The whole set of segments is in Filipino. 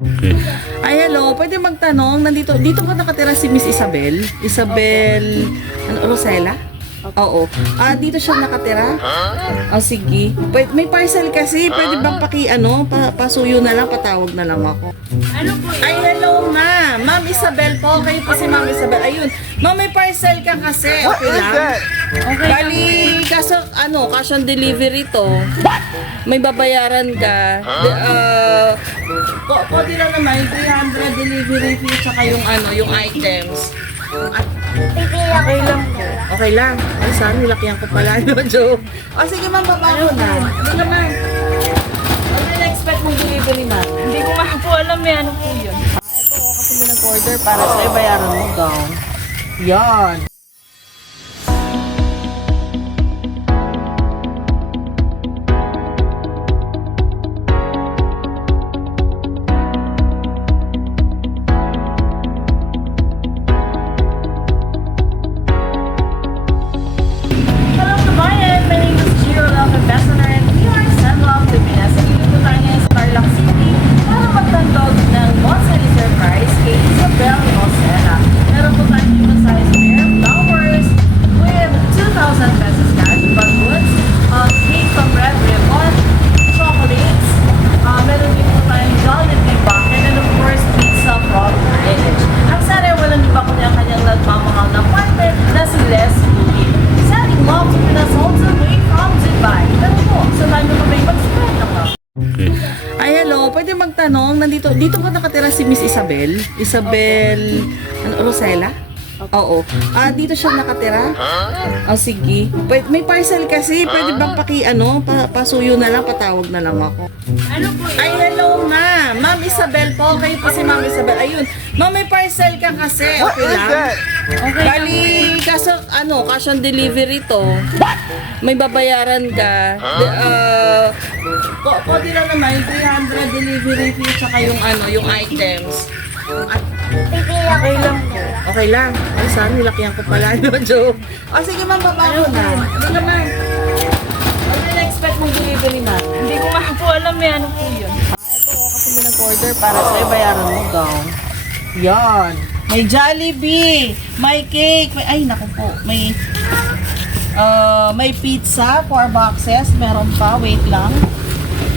Okay. Ay, hello. Pwede magtanong. Dito ba nakatira si Miss Isabel? Isabel, Rosella? Oo. Dito siya nakatira? Sige. May parcel kasi. Pwede bang pasuyo na lang, patawag na lang ako. Ano po yun? Ay, hello, ma'am. Ma'am Isabel po. Kayo po si Ma'am Isabel. Ayun. Ma'am, may parcel ka kasi. Okay lang? Okay. Bali, cash on delivery to. May babayaran ka. Pwede lang naman, 300 delivery fee tsaka yung items. At Okay lang po. okay lang. Ay, saan nilakyan ko pala, no, joke. Sige, ma'am, baba ko na. Sige, ma'am. Ano na-expect mong delivery, ma'am? Hindi ko nga po alam ano po yun. Ito, kasi may nag-order para sa'yo, bayaran mo daw. Yan. Hello kabayan! My name is Gio Love Ambassador and we are Sunlove Pilipinas. Sa dito po tayo ngayon sa Tarlac City para magtantog ng Monthly Surprise kay Isabel Rosella. Meron po tayo dito sa Spare Flowers with 2,000 pesos cash, balloons, cake from Red Ribbon, chocolates, meron din po tayong Jollibee Bucket, and of course, pizza from Greenwich. Ang sana walang iba kundi ang kanyang nagmamahal na partner na si Les Louie. Sending love to Pinas all the way from Dubai. Pero po, sa tayo na may mag-spread ng love. Okay. Ay, hello. Pwede magtanong. Dito ba nakatira si Miss Isabel? Isabel, Rosella? Oo. Dito siya nakatira? Sige. May parcel kasi. Pwede bang pasuyo na lang, patawag na lang ako. Ano po yun? Ay, hello, ma'am. Ma'am Isabel po. Kayo po si Ma'am Isabel. Ayun. Ma'am, may parcel ka kasi. Okay lang? Okay. Bali, cash on delivery to. May babayaran ka. Pwede lang naman, 300 delivery fee tsaka yung items. At Okay lang po. okay lang. Ay, saan nilakyan ko pala, no, joke. Sige, ma'am, baba ko na. Sige, ma'am. Ano na-expect mong delivery, ma'am? Hindi ko nga po alam ano po yun. Ito, kasi may nag-order para sa'yo, bayaran mo daw. Yan. May Jollibee, may cake, ay, naku po, may pizza, 4 boxes, meron pa, wait lang.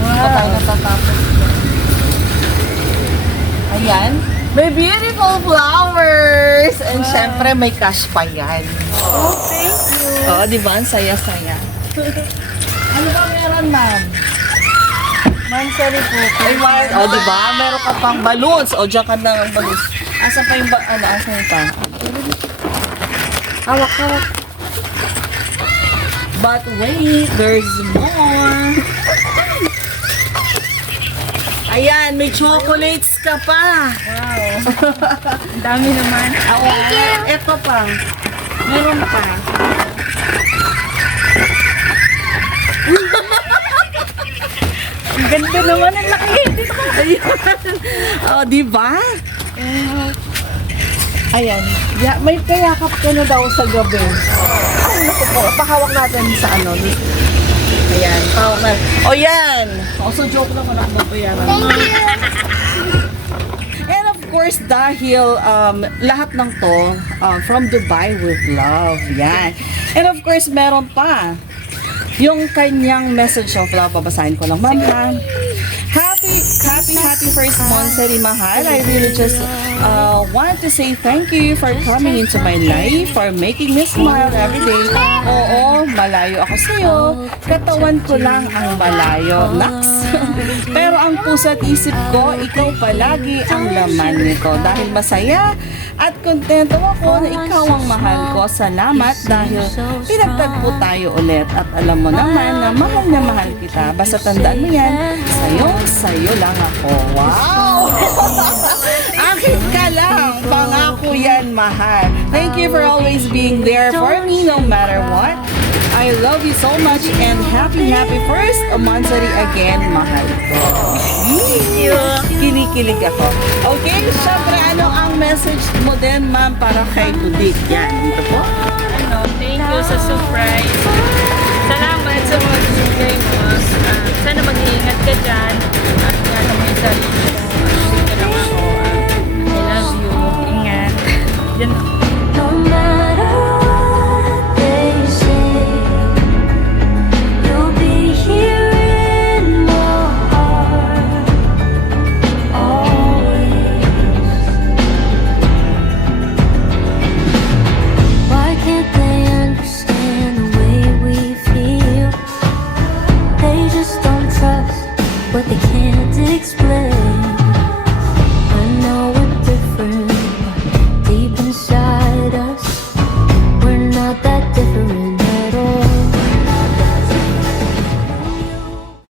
Wow. Tayo natatapos. Ayan. May beautiful flowers! And syempre, may cash pa yan. Oh, thank you. Oo, di ba? Ang saya-saya. Ano ba meron, ma'am? Mansari po. Ay, di ba? Meron ka pang balloons. Diyan ka na ng balloons. Asa pa yung asa yung pa? Hawak. But wait, there's more. Ayan, may chocolates ka pa. Wow. Ang dami naman. Ito pa. Meron pa. Ang ganda naman. Ang laki. Ayan. Di ba? Ayan. May kayakap ka na daw sa gabi. Ay, naku po. Pahawak natin sa Ayan, pahawak natin. Yan. So, joke lang ako na mabayaran. And of course, dahil lahat ng to from Dubai with love. Yan. And of course, meron pa. Yung kanyang message of love, babasahin ko lang. Ma'am, happy first monthsary, mahal. I really just want to say thank you for coming into my life, for making me smile every day. Oo, malayo ako sa'yo. Katawan ko lang ang malayo. Naks. Pero ang puso at isip ko, ikaw palagi ang laman nito. Dahil masaya at kontento ako na ikaw ang mahal ko. Salamat dahil pinagtagpo tayo ulit. At alam mo naman na mahal kita. Basta tandaan mo yan, sa'yo lang ako. Wow! Akin ka lang. Pangako yan, mahal. Thank you for always being there for me no matter what. I love you so much and happy first monthsary again, mahal ko. Kinikilig ako. Okay, syempre, ano ang message mo din, ma'am, para kay Budik? Yan, dito po. Thank you sa surprise. Salamat sa mga surprise mo. Sana mag-iingat ka dyan. At nga naman yung sarili.